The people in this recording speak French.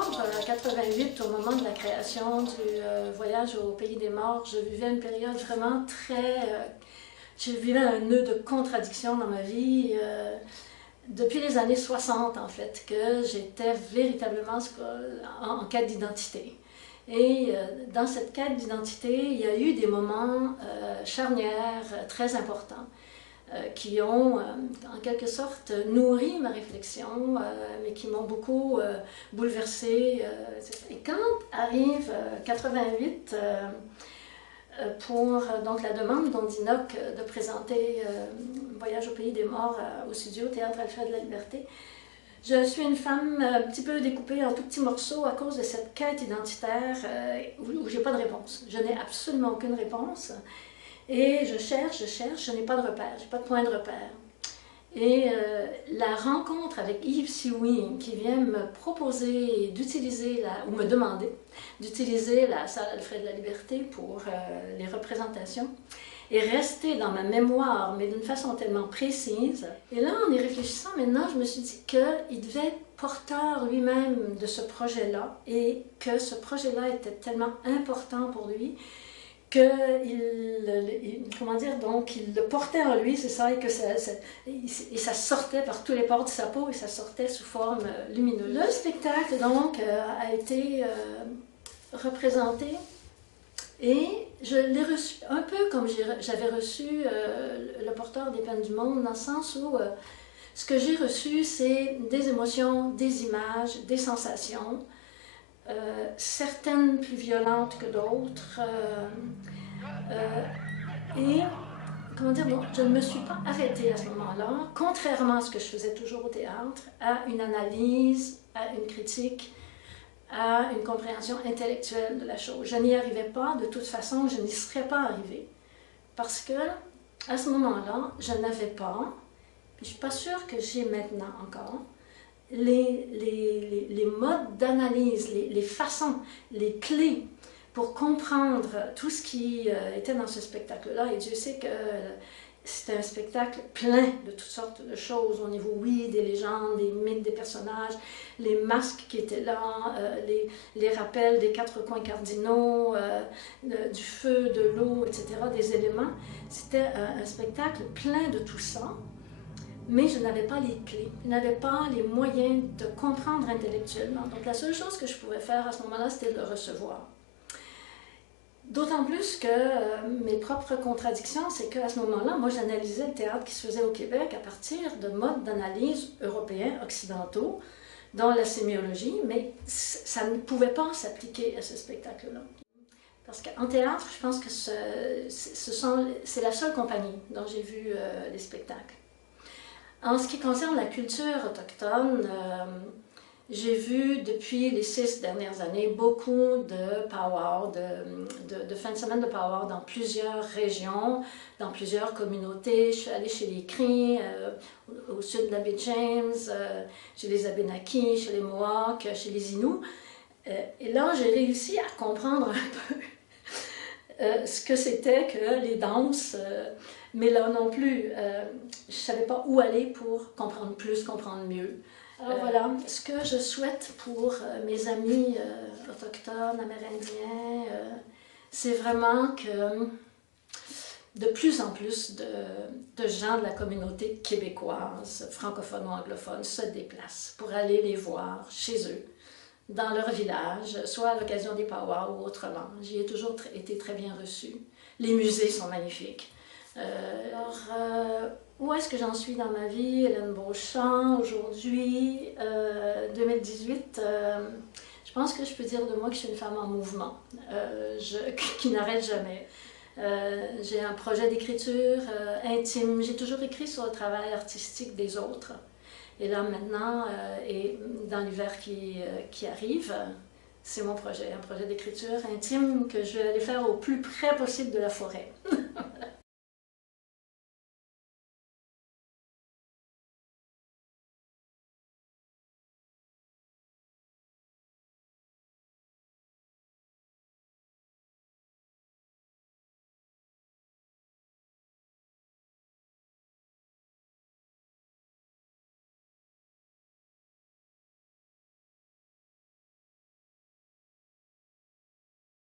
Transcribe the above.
octobre 88, au moment de la création du voyage au pays des morts, je vivais une période vraiment je vivais un nœud de contradiction dans ma vie. Depuis les années 60, en fait, que j'étais véritablement en quête d'identité. Et dans cette quête d'identité, il y a eu des moments charnières très importants qui ont en quelque sorte nourri ma réflexion, mais qui m'ont beaucoup bouleversée. Et quand arrive 88, pour donc la demande d'Ondinoc de présenter Voyage au pays des morts au studio Théâtre Alfred de la Liberté, je suis une femme un petit peu découpée en tout petits morceaux à cause de cette quête identitaire où j'ai pas de réponse. Je n'ai absolument aucune réponse. Et je cherche, je n'ai pas de repère, je n'ai pas de point de repère. Et la rencontre avec Yves Sioui, qui vient me proposer d'utiliser, ou me demander d'utiliser la salle Alfred de la Liberté pour les représentations, est restée dans ma mémoire, mais d'une façon tellement précise. Et là, en y réfléchissant maintenant, je me suis dit qu'il devait être porteur lui-même de ce projet-là, et que ce projet-là était tellement important pour lui, comment dire, donc il le portait en lui, c'est ça, et que ça sortait par tous les pores de sa peau, et ça sortait sous forme lumineuse. Le spectacle, donc, a été représenté, et je l'ai reçu un peu comme j'avais reçu Le porteur des peines du monde, dans le sens où ce que j'ai reçu, c'est des émotions, des images, des sensations, certaines plus violentes que d'autres, et comment dire, bon, je ne me suis pas arrêtée à ce moment-là, contrairement à ce que je faisais toujours au théâtre, à une analyse, à une critique, à une compréhension intellectuelle de la chose. Je n'y arrivais pas, de toute façon, je n'y serais pas arrivée, parce que à ce moment-là, je n'avais pas, puis je ne suis pas sûre que j'ai maintenant encore, les modes d'analyse, les façons, les clés pour comprendre tout ce qui était dans ce spectacle-là. Et Dieu sait que c'était un spectacle plein de toutes sortes de choses au niveau, oui, des légendes, des mythes, des personnages, les masques qui étaient là, les rappels des quatre coins cardinaux, du feu, de l'eau, etc., des éléments. C'était un spectacle plein de tout ça. Mais je n'avais pas les clés, je n'avais pas les moyens de comprendre intellectuellement. Donc la seule chose que je pouvais faire à ce moment-là, c'était de le recevoir. D'autant plus que mes propres contradictions, c'est qu'à ce moment-là, moi j'analysais le théâtre qui se faisait au Québec à partir de modes d'analyse européens, occidentaux, dont la sémiologie, mais ça ne pouvait pas s'appliquer à ce spectacle-là. Parce qu'en théâtre, je pense que c'est la seule compagnie dont j'ai vu les spectacles. En ce qui concerne la culture autochtone, j'ai vu depuis les 6 dernières années beaucoup de powwow, de fins de semaine de powwow dans plusieurs régions, dans plusieurs communautés. Je suis allée chez les Cris, au sud de la baie James, chez les Abénaquis, chez les Mohawks, chez les Inuits. Et là, j'ai réussi à comprendre un peu ce que c'était que les danses, mais là non plus, je ne savais pas où aller pour comprendre plus, comprendre mieux. Alors voilà, ce que je souhaite pour mes amis autochtones, amérindiens, c'est vraiment que de plus en plus de gens de la communauté québécoise, francophone ou anglophone, se déplacent pour aller les voir chez eux, dans leur village, soit à l'occasion des powwows ou autrement. J'y ai toujours été très bien reçue. Les musées sont magnifiques. Où est-ce que j'en suis dans ma vie? Hélène Beauchamp, aujourd'hui, 2018, je pense que je peux dire de moi que je suis une femme en mouvement, qui n'arrête jamais. J'ai un projet d'écriture intime. J'ai toujours écrit sur le travail artistique des autres. Et là, maintenant, et dans l'hiver qui arrive, c'est mon projet, un projet d'écriture intime que je vais aller faire au plus près possible de la forêt.